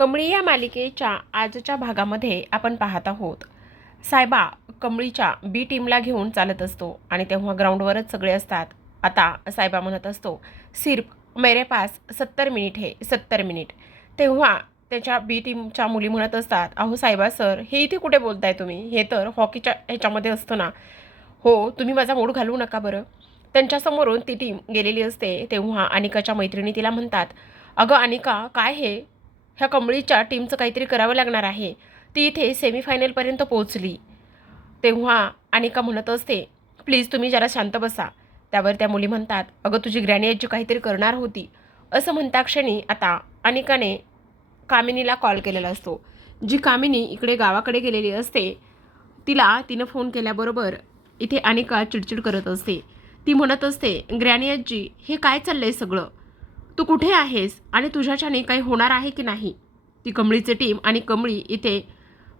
कमळी या मालिकेच्या आजच्या भागामध्ये आपण पाहत आहोत. सायबा कमळीच्या बी टीमला घेऊन चालत असतो आणि तेव्हा ग्राउंडवरच सगळे असतात. आता सायबा म्हणत असतो सिर्फ मेरे पास सत्तर मिनिट हे सत्तर मिनिट. तेव्हा त्याच्या बी टीमच्या मुली म्हणत असतात अहो सायबा सर हे इथे कुठे बोलताय तुम्ही? हे तर हॉकीच्या ह्याच्यामध्ये असतो ना. हो तुम्ही माझा मूड घालवू नका बरं. त्यांच्यासमोरून ती टीम गेलेली असते तेव्हा अनिकाच्या मैत्रिणी तिला म्हणतात अगं अनिका काय हे? ह्या कमळीच्या टीमचं काहीतरी करावं लागणार आहे. ती इथे सेमीफायनलपर्यंत पोहोचली. तेव्हा अनिका म्हणत असते प्लीज तुम्ही जरा शांत बसा. त्यावर त्या मुली म्हणतात अगं तुझी ग्रॅनी आजी काहीतरी करणार होती. असं म्हणता क्षणी आता अनिकाने कामिनीला कॉल केलेला असतो. जी कामिनी इकडे गावाकडे गेलेली असते तिला तिनं फोन केल्याबरोबर इथे अनिका चिडचिड करत असते. ती म्हणत असते ग्रॅनी आजी हे काय चाललं आहे सगळं? तू कुठे आहेस? आणि तुझ्याच्याने काही होणार आहे की नाही? ती कमळीचे टीम आणि कमळी इथे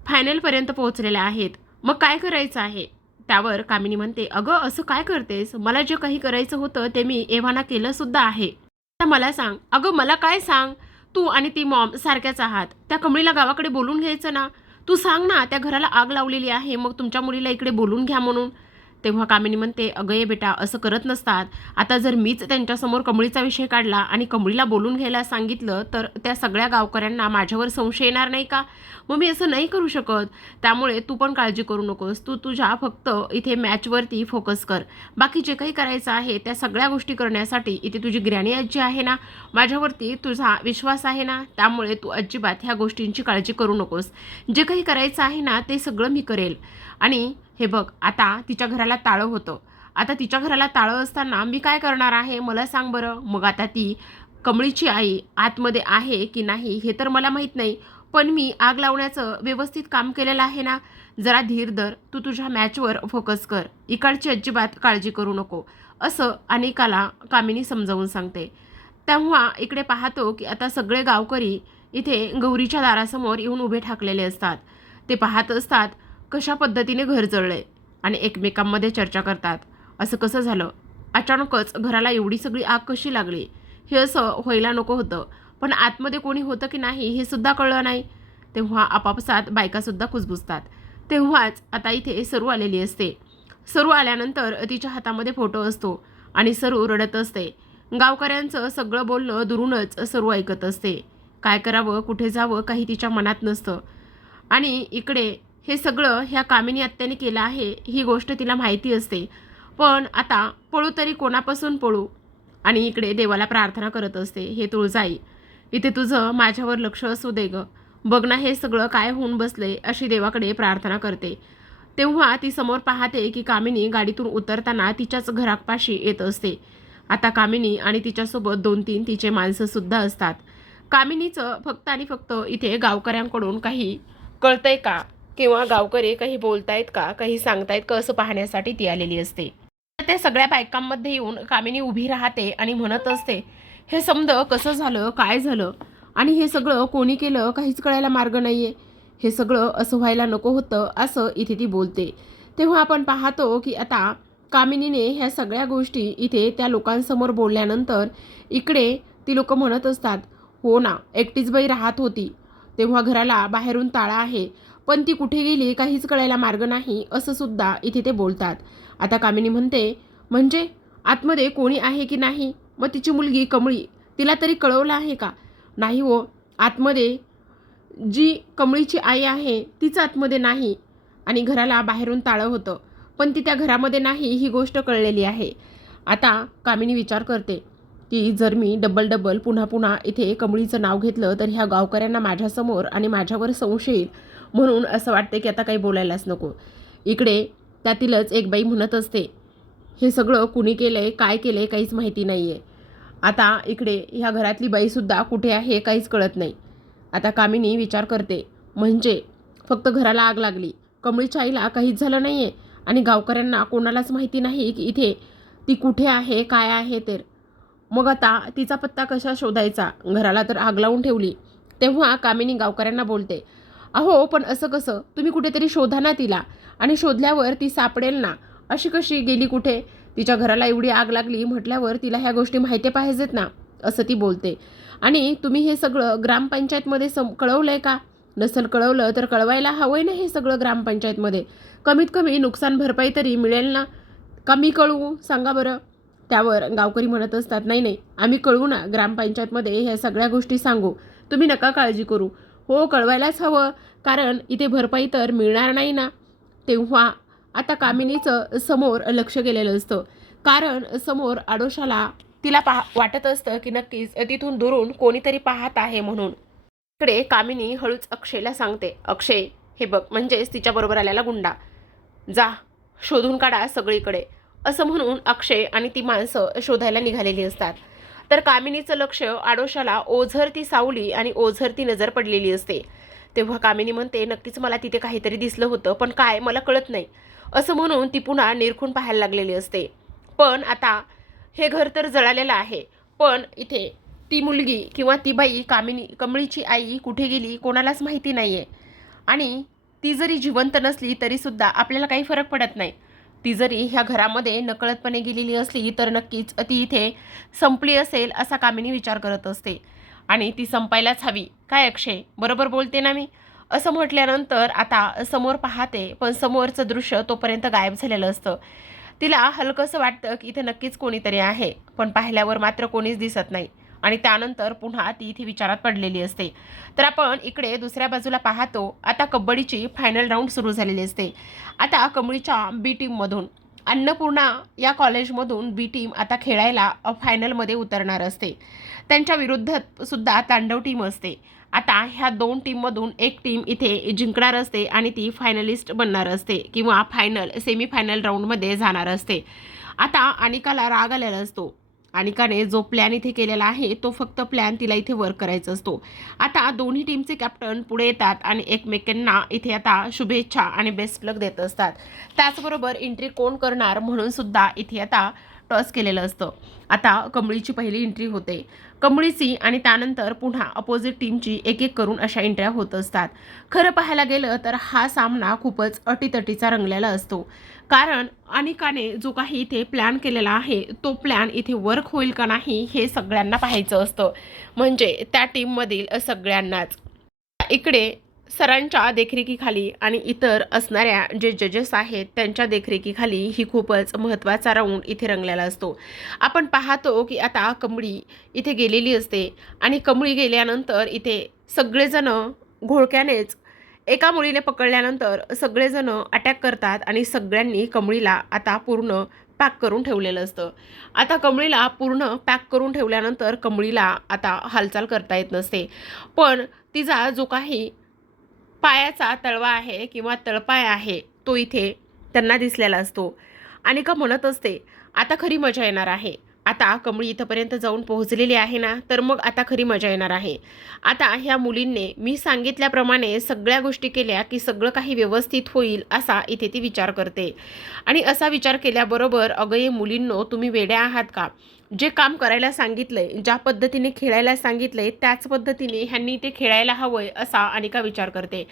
फायनलपर्यंत पोहोचलेल्या आहेत. मग काय करायचं आहे? त्यावर कामिनी म्हणते अगं असं काय करतेस? मला जे काही करायचं होतं ते मी एव्हाना केलंसुद्धा आहे. आता मला सांग. अगं मला काय सांग? तू आणि ती मॉम सारख्याच आहात. त्या कमळीला गावाकडे बोलून घ्यायचं ना? तू सांग ना त्या घराला आग लावलेली आहे मग तुमच्या मुलीला इकडे बोलून घ्या म्हणून. तेव्हा कामिनी म्हणते अगं ये बेटा असं करत नसतात. आता जर मीच त्यांच्यासमोर कमळीचा विषय काढला आणि कमळीला बोलून घ्यायला सांगितलं तर त्या सगळ्या गावकऱ्यांना माझ्यावर संशय येणार नाही का? मग मी असं नाही करू शकत. त्यामुळे तू पण काळजी करू नकोस. तू तुझ्या फक्त इथे मॅचवरती फोकस कर. बाकी जे काही करायचं आहे त्या सगळ्या गोष्टी करण्यासाठी इथे तुझी ग्रॅनी आजी आहे ना? माझ्यावरती तुझा विश्वास आहे ना? त्यामुळे तू अजिबात ह्या गोष्टींची काळजी करू नकोस. जे काही करायचं आहे ना ते सगळं मी करेल. आणि हे बघ आता तिच्या घराला ताळं होतं. आता तिच्या घराला ताळं असताना मी काय करणार आहे? मला सांग बरं. मग आता ती कमळीची आई आतमध्ये आहे की नाही हे तर मला माहीत नाही. पण मी आग लावण्याचं व्यवस्थित काम केलेलं आहे ना? जरा धीर धर. तू तुझ्या मॅचवर फोकस कर. इकडची अजिबात काळजी करू नको. असं अनेकाला कामिनी समजावून सांगते. तेव्हा इकडे पाहतो की आता सगळे गावकरी इथे गौरीच्या दारासमोर येऊन उभे ठाकलेले असतात. ते पाहत असतात कशा पद्धतीने घर जळलंय आणि एकमेकांमध्ये चर्चा करतात? असं कसं झालं? अचानकच घराला एवढी सगळी आग कशी लागली? हे असं व्हायला नको होतं. पण आतमध्ये कोणी होतं की नाही हे सुद्धा कळलं नाही. तेव्हा आपापसात बायकासुद्धा कुजबुजतात. तेव्हाच आता इथे सरू आलेली असते. सरू आल्यानंतर तिच्या हातामध्ये फोटो असतो आणि सरू रडत असते. गावकऱ्यांचं सगळं बोलणं दुरूनच सरू ऐकत असते. काय करावं कुठे जावं काही तिच्या मनात नसतं. आणि इकडे हे सगळं ह्या कामिनी आत्याने केलं आहे ही गोष्ट तिला माहिती असते. पण आता पळू तरी कोणापासून पळू? आणि इकडे देवाला प्रार्थना करत असते हे तुळजाई. इथे तुझं माझ्यावर लक्ष असू दे ग. बघ ना हे सगळं काय होऊन बसले अशी देवाकडे प्रार्थना करते. तेव्हा ती समोर पाहते की कामिनी गाडीतून उतरताना तिच्याच घरापाशी येत असते. आता कामिनी आणि तिच्यासोबत दोन तीन तिचे माणसंसुद्धा असतात. कामिनीचं फक्त आणि फक्त इथे गावकऱ्यांकडून काही कळतंय का? किंवा गावकरी काही बोलतायत का? काही सांगतायत का? असं पाहण्यासाठी ती आलेली असते. त्या सगळ्या बायकांमध्ये येऊन कामिनी उभी राहते आणि म्हणत असते हे समज कसं झालं? काय झालं? आणि हे सगळं कोणी केलं? काहीच कळायला मार्ग नाही आहे हे सगळं असं व्हायला नको होतं असं इथे ती बोलते. तेव्हा आपण पाहतो की आता कामिनीने ह्या सगळ्या गोष्टी इथे त्या लोकांसमोर बोलल्यानंतर इकडे ती लोकं म्हणत असतात हो ना एकटीच बाई राहत होती. तेव्हा घराला बाहेरून ताळा आहे. पण ती कुठे गेली काहीच कळायला मार्ग नाही असं सुद्धा इथे ते बोलतात. आता कामिनी म्हणते म्हणजे आतमध्ये कोणी आहे की नाही? मग तिची मुलगी कमळी तिला तरी कळवलं आहे का? नाही हो आतमध्ये जी कमळीची आई आहे तीच आतमध्ये नाही. आणि घराला बाहेरून ताळं होतं. पण ती त्या घरामध्ये नाही ही गोष्ट कळलेली आहे. आता कामिनी विचार करते की जर मी डबल डबल पुन्हा पुन्हा इथे कमळीचं नाव घेतलं तर ह्या गावकऱ्यांना माझ्यासमोर आणि माझ्यावर संशय येईल. म्हणून असं वाटते की आता काही बोलायलाच नको. इकडे त्यातीलच एक बाई म्हणत असते हे सगळं कुणी केलं आहे काय केलं आहे काहीच माहिती नाही आहे आता इकडे ह्या घरातली बाईसुद्धा कुठे आहे काहीच कळत नाही. आता कामिनी विचार करते म्हणजे फक्त घराला आग लागली. कमळीच्या आईला काहीच झालं नाही आहे आणि गावकऱ्यांना कोणालाच माहिती नाही की इथे ती कुठे आहे काय आहे तर. मग आता तिचा पत्ता कशा शोधायचा? घराला तर आग लावून ठेवली. तेव्हा कामिनी गावकऱ्यांना बोलते अहो पण असं कसं? तुम्ही कुठेतरी शोधा ना तिला आणि शोधल्यावर ती सापडेल ना? अशी कशी गेली कुठे? तिच्या घराला एवढी आग लागली म्हटल्यावर तिला ह्या गोष्टी माहिती पाहिजेत ना? असं ती बोलते. आणि तुम्ही हे सगळं ग्रामपंचायतमध्ये सम कळवलं आहे का? नसल कळवलं तर कळवायला हवं आहे ना हे सगळं ग्रामपंचायतमध्ये? कमीत कमी नुकसान भरपाई तरी मिळेल ना? का मी कळवू? सांगा बरं. त्यावर गावकरी म्हणत असतात नाही नाही आम्ही कळवू ना ग्रामपंचायतमध्ये ह्या सगळ्या गोष्टी सांगू. तुम्ही नका काळजी करू. हो कळवायलाच हवं कारण इथे भरपाई तर मिळणार नाही ना. तेव्हा आता कामिनीचं समोर लक्ष गेलेलं असतं. कारण समोर आडोशाला तिला पाह वाटत असतं की नक्कीच तिथून दुरून कोणीतरी पाहत आहे म्हणून. इकडे कामिनी हळूच अक्षयला सांगते अक्षय हे बघ म्हणजेच तिच्याबरोबर आलेला गुंडा. जा शोधून काढा सगळीकडे. असं म्हणून अक्षय आणि ती माणसं शोधायला निघालेली असतात. तर कामिनीचं लक्ष आडोशाला ओझरती सावली आणि ओझरती नजर पडलेली असते. तेव्हा कामिनी म्हणते नक्कीच मला तिथे काहीतरी दिसलं होतं पण काय? मला कळत नाही. असं म्हणून ती पुन्हा निरखून पाहायला लागलेली असते. पण आता हे घर तर जळालेलं आहे पण इथे ती मुलगी किंवा ती बाई कामिनी कमळीची आई कुठे गेली कोणालाच माहिती नाही आहे आणि ती जरी जिवंत नसली तरीसुद्धा आपल्याला काही फरक पडत नाही. ती जरी ह्या घरामध्ये नकळतपणे गेलेली असली तर नक्कीच ती इथे संपली असेल असा कामिनी विचार करत असते. आणि ती संपायलाच हवी. काय अक्षय? बरोबर बोलते ना मी? असं म्हटल्यानंतर आता समोर पाहते पण समोरचं दृश्य तोपर्यंत गायब झालेलं असतं. तिला हलकंसं वाटतं की इथे नक्कीच कोणीतरी आहे पण पाहिल्यावर मात्र कोणीच दिसत नाही. आणि त्यानंतर पुन्हा ती इथे विचारात पडलेली असते. तर आपण इकडे दुसऱ्या बाजूला पाहतो आता कबड्डीची फायनल राऊंड सुरू झालेली असते. आता कमळीच्या बी टीममधून अन्नपूर्णा या कॉलेजमधून बी टीम आता खेळायला फायनलमध्ये उतरणार असते. त्यांच्या विरुद्ध सुद्धा तांडव टीम असते. आता ह्या दोन टीममधून एक टीम इथे जिंकणार असते आणि ती फायनलिस्ट बनणार असते किंवा फायनल सेमी फायनल राऊंडमध्ये जाणार असते. आता अनिकाला राग आलेला असतो. अनिकाने जो प्लॅन इथे केलेला आहे तो फक्त प्लॅन तिला इथे वर्क करायचा असतो. आता दोन्ही टीमचे कॅप्टन पुढे येतात आणि एकमेकांना इथे आता शुभेच्छा आणि बेस्ट लक देत असतात. त्याचबरोबर एंट्री कोण करणार म्हणून सुद्धा इथे आता टॉस केलेलं असतं. आता कमळीची पहिली एंट्री होते. कमळीची आणि त्यानंतर पुन्हा अपोजिट टीमची एक एक करून अशा एंट्र्या होत असतात. खरं पाहायला गेलं तर हा सामना खूपच अटीतटीचा रंगलेला असतो. कारण अनिकाने जो काही इथे प्लॅन केलेला आहे तो प्लॅन इथे वर्क होईल का नाही हे सगळ्यांना पाहायचं असतं. म्हणजे त्या टीममधील सगळ्यांनाच. इकडे सरांच्या देखरेखीखाली आणि इतर असणाऱ्या जे जजेस आहेत त्यांच्या देखरेखीखाली ही खूपच महत्त्वाचा राऊंड इथे रंगलेला असतो. आपण पाहतो की आता कमळी इथे गेलेली असते आणि कमळी गेल्यानंतर इथे सगळेजणं घोळक्यानेच एका मुलीने पकडल्यानंतर सगळेजणं अटॅक करतात आणि सगळ्यांनी कमळीला आता पूर्ण पॅक करून ठेवलेलं असतं. आता कमळीला पूर्ण पॅक करून ठेवल्यानंतर कमळीला आता हालचाल करता येत नसते. पण तिचा जो काही पायाचा तळवा आहे किंवा तळपाय आहे तो इथे त्यांना दिसलेला असतो. आणि का म्हणत असते आता खरी मजा येणार आहे. आता कमळी इथंपर्यंत जाऊन पोहोचलेली आहे ना तर मग आता खरी मजा येणार आहे. आता ह्या मुलींनी मी सांगितल्याप्रमाणे सगळ्या गोष्टी केल्या की सगळं काही व्यवस्थित होईल असा इथे ती विचार करते. आणि असा विचार केल्याबरोबर अगं ये मुलींनो तुम्ही वेड्या आहात का? जे काम करायला सांगितलंय ज्या पद्धतीने खेळायला सांगितलंय त्याच पद्धतीने ह्यांनी ते खेळायला हवंय असा अनिका विचार करते.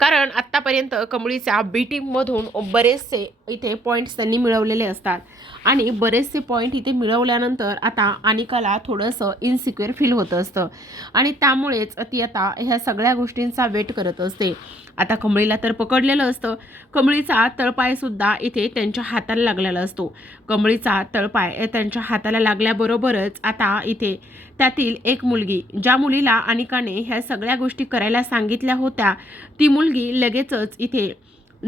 कारण आत्तापर्यंत कमळीच्या बी टीममधून बरेचसे इथे पॉईंट्स त्यांनी मिळवलेले असतात. आणि बरेचसे पॉईंट इथे मिळवल्यानंतर आता अनिकाला थोडंसं इनसिक्युअर फील होत असतं. आणि त्यामुळेच ती आता ह्या सगळ्या गोष्टींचा वेट करत असते. आता कमळीला तर पकडलेलं असतं. कमळीचा तळपायसुद्धा इथे त्यांच्या हाताला लागलेला असतो. कमळीचा तळपाय त्यांच्या हाताला लागल्याबरोबरच आता इथे त्यातील एक मुलगी ज्या मुलीला अनिकाने ह्या सगळ्या गोष्टी करायला सांगितल्या होत्या ती मुलगी लगेचच इथे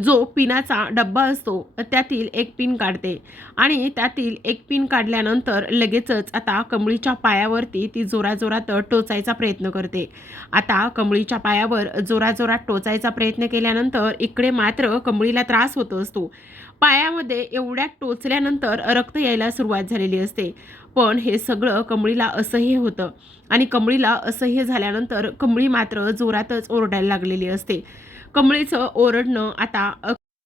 जो पिनाचा डब्बा असतो त्यातील एक पिन काढते. आणि त्यातील एक पिन काढल्यानंतर लगेचच आता कमळीच्या पायावरती ती जोराजोरात टोचायचा प्रयत्न करते. आता कमळीच्या पायावर जोराजोरात टोचायचा प्रयत्न केल्यानंतर इकडे मात्र कमळीला त्रास होत असतो. पायामध्ये एवढ्या टोचल्यानंतर रक्त यायला सुरुवात झालेली असते. पण हे सगळं कमळीला असह्य होतं. आणि कमळीला असह्य झाल्यानंतर कमळी मात्र जोरातच ओरडायला लागलेली असते. कमळीचं ओरडणं आता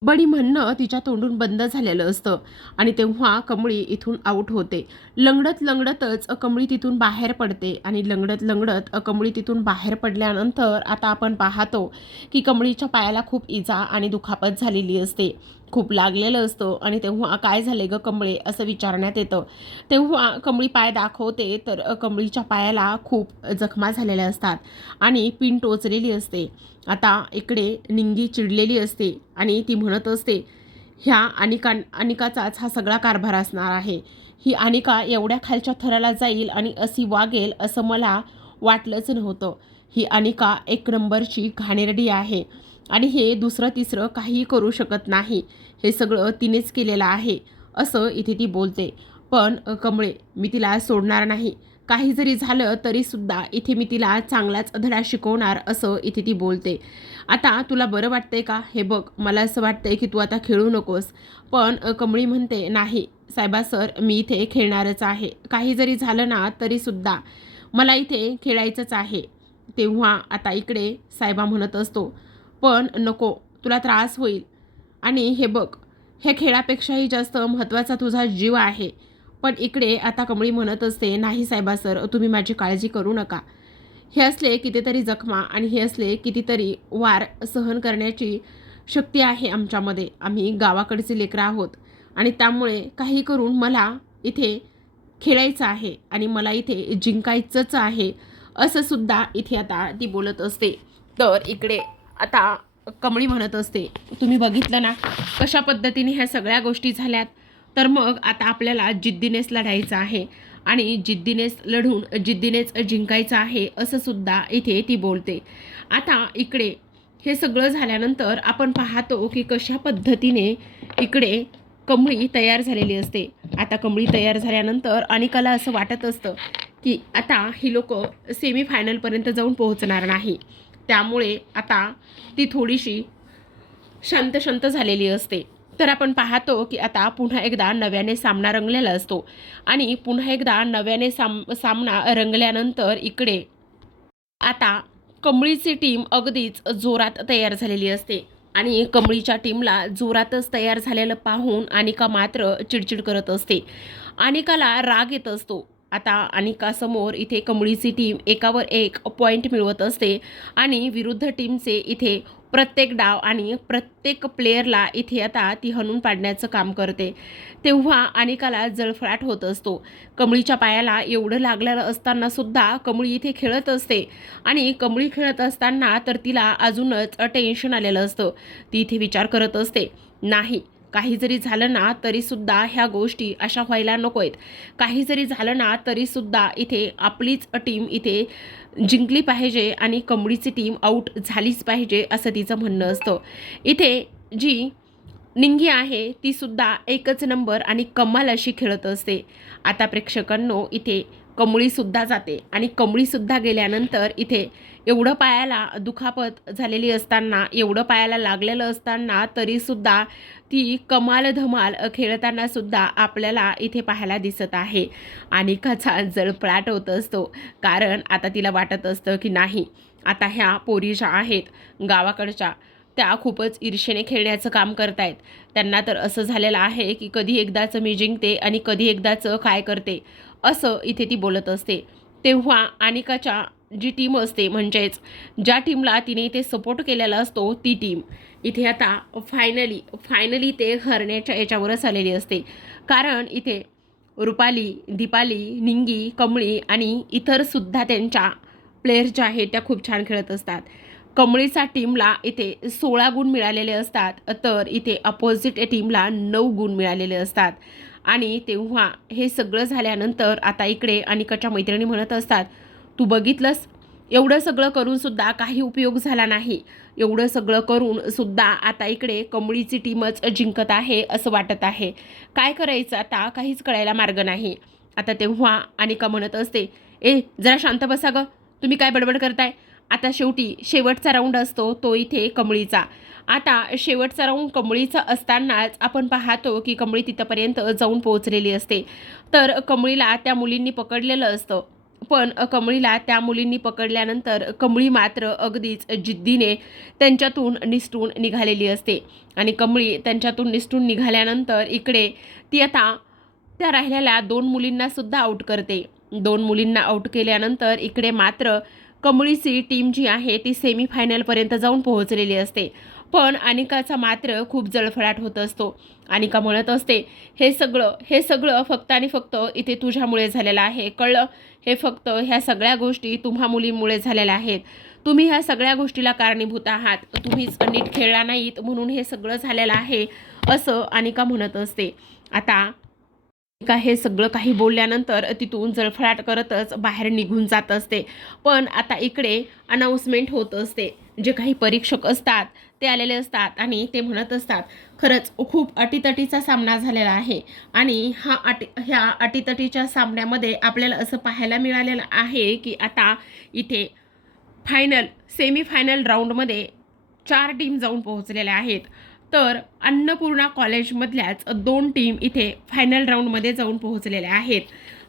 बडी म्हणणं तिच्या तोंडून बंद झालेलं असतं. आणि तेव्हा कमळी इथून आऊट होते. लंगडत लंगडतच कमळी तिथून बाहेर पडते. आणि लंगडत लंगडत कमळी तिथून बाहेर पडल्यानंतर आता आपण पाहतो की कमळीच्या पायाला खूप इजा आणि दुखापत झालेली असते. खूप लागलेलं असतं आणि तेव्हा काय झाले ग कमळे असं विचारण्यात येतं. तेव्हा कमळी पाय दाखवते तर कंबळीच्या कमळीच्या पायाला खूप जखमा झालेल्या असतात आणि पिन टोचलेली असते. आता इकडे निंगी चिडलेली असते आणि ती म्हणत असते ह्या अनिका अनिकाचाच हा सगळा कारभार असणार आहे. ही अनिका एवढ्या खालच्या थराला जाईल आणि अशी वागेल असं मला वाटलंच नव्हतं. ही अनिका एक नंबरची घाणेरडी आहे. आणि हे दुसरं तिसरं काही करू शकत नाही. हे सगळं तिनेच केलेलं आहे असं इथे ती बोलते. पण कमळे मी तिला सोडणार नाही. काही जरी झालं तरीसुद्धा इथे मी तिला चांगलाच धडा शिकवणार असं इथे ती बोलते. आता तुला बरं वाटतंय का? हे बघ मला असं वाटतंय की तू आता खेळू नकोस. पण कमळी म्हणते नाही साहेबा सर मी इथे खेळणारच आहे. काही जरी झालं ना तरीसुद्धा मला इथे खेळायचंच आहे. तेव्हा आता इकडे साहेबा म्हणत असतो पण नको तुला त्रास होईल. आणि हे बघ हे खेळापेक्षाही जास्त महत्त्वाचा तुझा जीव आहे. पण इकडे आता कमळी म्हणत असते नाही साहेबा सर तुम्ही माझी काळजी करू नका. हे असले कितीतरी जखमा आणि हे असले कितीतरी वार सहन करण्याची शक्ती आहे आमच्यामध्ये. आम्ही गावाकडचे लेकरं आहोत आणि त्यामुळे काही करून मला इथे खेळायचं आहे आणि मला इथे जिंकायचंच आहे असंसुद्धा इथे आता ती बोलत असते. तर इकडे आता कमळी म्हणत असते तुम्ही बघितलं ना कशा पद्धतीने ह्या सगळ्या गोष्टी झाल्यात? तर मग आता आपल्याला जिद्दीनेच लढायचं आहे आणि जिद्दीनेच लढून जिद्दीनेच जिंकायचं आहे असं सुद्धा इथे ती बोलते. आता इकडे हे सगळं झाल्यानंतर आपण पाहतो की कशा पद्धतीने इकडे कमळी तयार झालेली असते. आता कमळी तयार झाल्यानंतर अनिकाला असं वाटत असतं की आता ही लोक सेमीफायनलपर्यंत जाऊन पोहोचणार नाही. त्यामुळे आता ती थोडीशी शांत शांत झालेली असते. तर आपण पाहतो की आता पुन्हा एकदा नव्याने सामना रंगलेला असतो. आणि पुन्हा एकदा नव्याने साम सामना रंगल्यानंतर इकडे आता कमळीची टीम अगदीच जोरात तयार झालेली असते. आणि कमळीच्या टीमला जोरातच तयार झालेलं पाहून अनिका मात्र चिडचिड करत असते. अनिकाला राग येत असतो. आता अनिकासमोर इथे कमळीची टीम एकावर एक पॉईंट मिळवत असते आणि विरुद्ध टीमचे इथे प्रत्येक डाव आणि प्रत्येक प्लेयरला इथे आता ती हणून पाडण्याचं काम करते. तेव्हा अनिकाला जळफळाट होत असतो. कमळीच्या पायाला एवढं लागलेलं असताना सुद्धा कमळी इथे खेळत असते आणि कमळी खेळत असताना तर तिला अजूनच टेन्शन आलेलं असतं. ती इथे विचार करत असते नाही काही जरी झालं ना तरीसुद्धा ह्या गोष्टी अशा व्हायला नको आहेत काही जरी झालं ना तरीसुद्धा इथे आपलीच टीम इथे जिंकली पाहिजे आणि कंबडीची टीम आऊट झालीच पाहिजे असं तिचं म्हणणं असतं. इथे जी निंगी आहे ती सुद्धा एकच नंबर आणि कमाल अशी खेळत असते. आता प्रेक्षकांनो इथे कमळीसुद्धा जाते आणि कमळीसुद्धा गेल्यानंतर इथे एवढं पायाला दुखापत झालेली असताना एवढं पायाला लागलेलं असताना तरीसुद्धा ती कमाल धमाल खेळताना सुद्धा आपल्याला इथे पाहायला दिसत आहे. आणि कचा जळपळाट होत असतो कारण आता तिला वाटत असतं की नाही आता ह्या पोरी ज्या आहेत गावाकडच्या त्या खूपच ईर्षेने खेळण्याचं काम करतायत. त्यांना तर असं झालेलं आहे की कधी एकदाचं मी जिंकते आणि कधी एकदाचं काय करते असं इथे ती बोलत असते. तेव्हा अनिकाच्या जी टीम असते म्हणजेच ज्या टीमला तिने इथे सपोर्ट केलेला असतो ती टीम. इथे आता फायनली फायनली ते हरण्याच्या याच्यावरच आलेली असते. कारण इथे रुपाली दीपाली निंगी कमळी आणि इतरसुद्धा त्यांच्या प्लेयर ज्या आहेत त्या खूप छान खेळत असतात. कमळीचा टीमला इथे सोळा गुण मिळालेले असतात तर इथे अपोजिट टीमला नऊ गुण मिळालेले असतात. आणि तेव्हा हे सगळं झाल्यानंतर आता इकडे अनिकाच्या मैत्रिणी म्हणत असतात तू बघितलंस? एवढं सगळं करूनसुद्धा काही उपयोग झाला नाही. एवढं सगळं करून सुद्धा आता इकडे कमळीची टीमच जिंकत आहे असं वाटत आहे. काय करायचं आता? काहीच कळायला मार्ग नाही. आता तेव्हा अनिका म्हणत असते ए जरा शांत बसा ग. तुम्ही काय बडबड करताय? आता शेवटी शेवटचा राऊंड असतो तो इथे कमळीचा. आता शेवटचा राऊंड कमळीचा असतानाच आपण पाहतो की कमळी तिथंपर्यंत जाऊन पोहोचलेली असते. तर कमळीला त्या मुलींनी पकडलेलं असतं. पण कमळीला त्या मुलींनी पकडल्यानंतर कमळी मात्र अगदीच जिद्दीने त्यांच्यातून निसटून निघालेली असते. आणि कमळी त्यांच्यातून निसटून निघाल्यानंतर इकडे ती आता त्या राहिलेल्या दोन मुलींना सुद्धा आऊट करते. दोन मुलींना आऊट केल्यानंतर इकडे मात्र कमळीची टीम जी आहे ती सेमीफायनलपर्यंत जाऊन पोहोचलेली असते. पण अनिकाचा मात्र खूप जळफळाट होत असतो. अनिका म्हणत असते हे सगळं हे सगळं फक्त आणि फक्त इथे तुझ्यामुळे झालेलं आहे. कळलं? हे फक्त ह्या सगळ्या गोष्टी तुम्हा मुलीमुळे झालेल्या आहेत. तुम्ही ह्या सगळ्या गोष्टीला कारणीभूत आहात. तुम्हीच नीट खेळला नाहीत म्हणून हे सगळं झालेलं आहे असं अनिका म्हणत असते. आता का हे सगळं काही बोलल्यानंतर तिथून जळफळाट करतच बाहेर निघून जात असते. पण आता इकडे अनाऊन्समेंट होत असते. जे काही परीक्षक असतात ते आलेले असतात आणि ते म्हणत असतात खरंच खूप अटीतटीचा सामना झालेला आहे. आणि हा अटी ह्या अटीतटीच्या सामन्यामध्ये आपल्याला असं पाहायला मिळालेलं आहे की आता इथे फायनल सेमीफायनल राऊंडमध्ये चार टीम जाऊन पोहोचलेल्या आहेत. तर अन्नपूर्णा कॉलेजमधल्याच दोन टीम इथे फायनल राऊंडमध्ये जाऊन पोहोचलेल्या आहेत.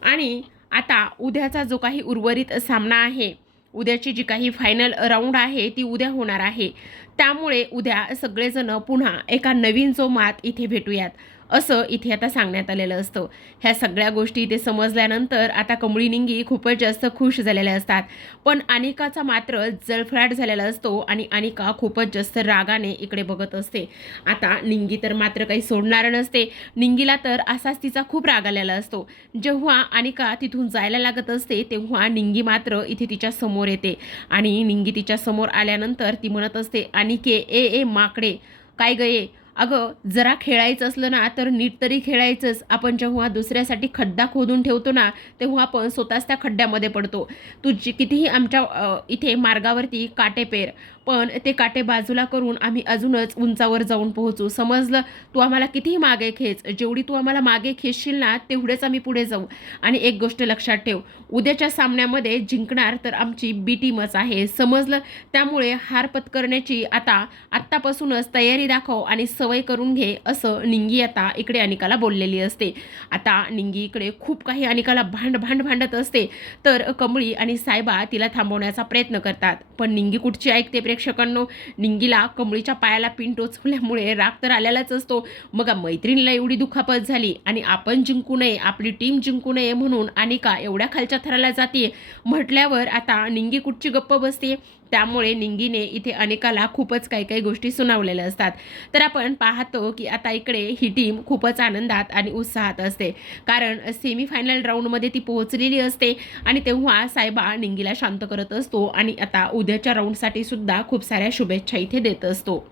आणि आता उद्याचा जो काही उर्वरित सामना आहे उद्याची जी काही फायनल राऊंड आहे ती उद्या होणार आहे. त्यामुळे उद्या सगळेजण पुन्हा एका नवीन जोमात इथे भेटूयात. असं इथे आता सांगण्यात आलेलं असतं. ह्या सगळ्या गोष्टी इथे समजल्यानंतर आता कमळी निंगी खूपच जास्त खुश झालेल्या असतात. पण अनिकाचा मात्र जळफळाट झालेला असतो आणि अनिका खूपच जास्त रागाने इकडे बघत असते. आता निंगी तर मात्र काही सोडणार नसते. निंगीला तर असाच तिचा खूप राग आलेला असतो. जेव्हा अनिका तिथून जायला लागत असते तेव्हा निंगी मात्र इथे तिच्या समोर येते. आणि निंगी तिच्या समोर आल्यानंतर ती म्हणत असते अनिके ए ए माकडे काय गये अगं जरा खेळायचं असलं ना तर नीट तरी खेळायचंच. आपण जेव्हा दुसऱ्यासाठी खड्डा खोदून ठेवतो ना तेव्हा आपण स्वतःच त्या खड्ड्यामध्ये पडतो. तुझी कितीही आमच्या इथे मार्गावरती काटे पेर पण ते काटे बाजूला करून आम्ही अजूनच उंचावर जाऊन पोहोचू. समजलं? तू आम्हाला कितीही मागे खेच. जेवढी तू आम्हाला मागे खेचशील ना तेवढेच आम्ही पुढे जाऊ. आणि एक गोष्ट लक्षात ठेव. उद्याच्या सामन्यामध्ये जिंकणार तर आमची बी टीमच आहे. समजलं? त्यामुळे हार पत्करण्याची आता आत्तापासूनच तयारी दाखव आणि सवय करून घे असं निंगी आता इकडे अनिकाला बोललेली असते. आता निंगी इकडे खूप काही अनिकाला भांड भांड भांडत असते. तर कमळी आणि सायबा तिला थांबवण्याचा प्रयत्न करतात. पण निंगी कुठची ऐकते प्रेक्षकांनो निंगीला कमळीच्या पायाला पिन टोचवल्यामुळे राग तर आलेलाच असतो. मग मैत्रिणीला एवढी दुखापत झाली आणि आपण जिंकू नये आपली टीम जिंकू नये म्हणून अनिका एवढ्या खालच्या थराला जाते. म्हटल्यावर आता निंगी कुठची गप्प बसते? त्यामुळे निंगीने इथे अनेकाला खूपच काही काही गोष्टी सुनावलेल्या असतात. तर आपण पाहतो की आता इकडे ही टीम खूपच आनंदात आणि उत्साहात असते. कारण सेमीफायनल राऊंडमध्ये ती पोहोचलेली असते आणि तेव्हा सायबा निंगीला शांत करत असतो आणि आता उद्याच्या राऊंडसाठी सुद्धा खूप साऱ्या शुभेच्छा इथे देत असतो.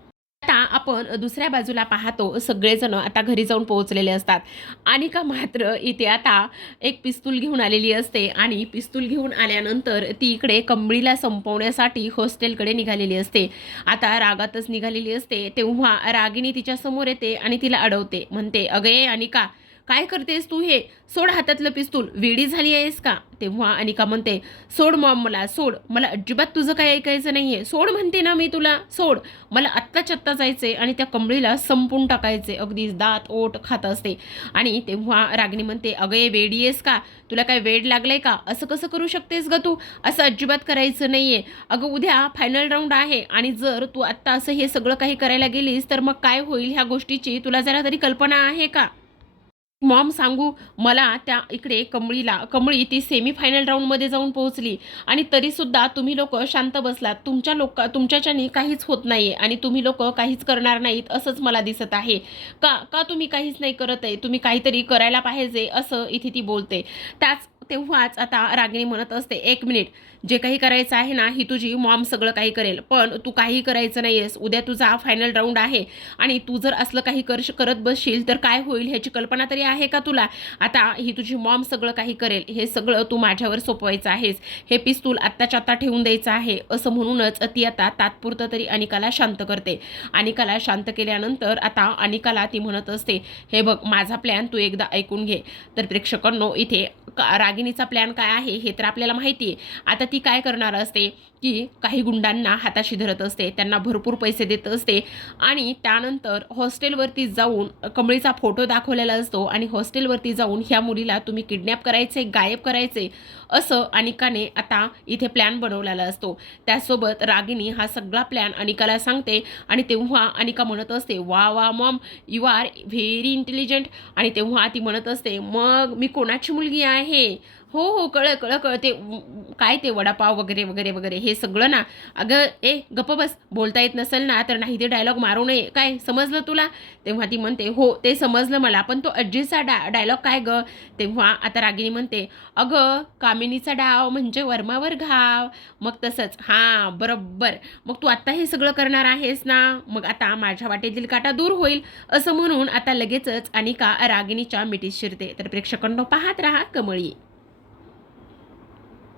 आता आपण दुसऱ्या बाजूला पाहतो सगळेजण आता घरी जाऊन पोहोचलेले असतात. अनिका मात्र इथे आता एक पिस्तूल घेऊन आलेली असते आणि पिस्तूल घेऊन आल्यानंतर ती इकडे कंबळीला संपवण्यासाठी हॉस्टेलकडे निघालेली असते. आता रागातच निघालेली असते तेव्हा रागिणी तिच्यासमोर येते आणि तिला अडवते. म्हणते अगे अनिका काय करतेस तू हे? सोड हातातलं पिस्तूल. वेडी झाली आहेस का? तेव्हा अनिका म्हणते सोड मॉम मला सोड. मला अजिबात तुझं काही ऐकायचं नाहीये. सोड म्हणते ना मी तुला सोड. मला आत्ताच आत्ता जायचे आणि त्या कंबळीला संपून टाकायचे अगदी दात ओठ खात असते. आणि तेव्हा रागणी म्हणते अगं वेडी आहेस का? तुला काय वेड लागलंय का? असं कसं करू शकतेस ग तू? असं अजिबात करायचं नाहीये. अगं उद्या फायनल राऊंड आहे आणि जर तू आत्ता असं हे सगळं काही करायला गेलीस तर मग काय होईल ह्या गोष्टीची? तुला जरा तरी कल्पना आहे का? मॉम सांगू मला त्या इकडे कमळीला कमळी ती सेमीफायनल राऊंडमध्ये जाऊन पोहोचली. आणि तरीसुद्धा तुम्ही लोक शांत बसलात. तुमच्या लोक तुमच्याच्यानी काहीच होत नाही आणि तुम्ही लोक काहीच करणार नाहीत असंच मला दिसत आहे. का का तुम्ही काहीच नाही करत आहे? तुम्ही काहीतरी करायला पाहिजे असं इथे ती बोलते. त्याच तेव्हाच आता रागिणी म्हणत असते एक मिनिट. जे काही करायचं आहे ना ही तुझी मॉम सगळं काही करेल. पण तू काही करायचं नाही आहेस उद्या तुझा फायनल राऊंड आहे आणि तू जर असलं काही कर करत बसशील तर काय होईल ह्याची कल्पना तरी आहे का तुला? आता ही तुझी मॉम सगळं काही करेल. हे सगळं तू माझ्यावर सोपवायचं आहेस. हे पिस्तूल आत्ताच्या आत्ता ठेवून द्यायचं आहे. असं म्हणूनच ती आता तात्पुरतं तरी अनिकाला शांत करते. अनिकाला शांत केल्यानंतर आता अनिकाला ती म्हणत असते हे बघ माझा प्लॅन तू एकदा ऐकून घे. तर प्रेक्षकांनो इथे का- रागिणीचा प्लॅन काय आहे हे तर आपल्याला माहिती आहे आता ती काय करणार असते? की काही गुंडांना हाताशी धरत असते त्यांना भरपूर पैसे देत असते आणि त्यानंतर हॉस्टेलवरती जाऊन कमळीचा फोटो दाखवलेला असतो आणि हॉस्टेलवरती जाऊन ह्या मुलीला तुम्ही किडनॅप करायचे गायब करायचे असं अनिकाने आता इथे प्लॅन बनवलेला असतो. त्यासोबत रागिनी हा सगळा प्लॅन अनिकाला सांगते आणि तेव्हा अनिका म्हणत असते वा वा mom you are very intelligent आणि तेव्हा ती म्हणत असते मग मी कोणाची मुलगी आहे? हो हो कळ कळ कळ ते काय ते वडापाव वगैरे वगैरे वगैरे हे सगळं ना. अगं ए गप्प बस. बोलता येत नसेल ना तर नाही ते डायलॉग मारू नये. काय समजलं तुला? तेव्हा ती म्हणते हो ते समजलं मला. पण तो अज्जीचा डा डायलॉग काय ग? तेव्हा आता रागिनी म्हणते अगं कामिनीचा डाव म्हणजे वर्मावर घाव. मग तसंच. हां बरोबर. मग तू आत्ता हे सगळं करणार आहेस ना? मग आता माझ्या वाटेतील काटा दूर होईल. असं म्हणून आता लगेचच अनिका रागिनीच्या मिठीत शिरते. तर प्रेक्षकांनो पाहत राहा कमळी.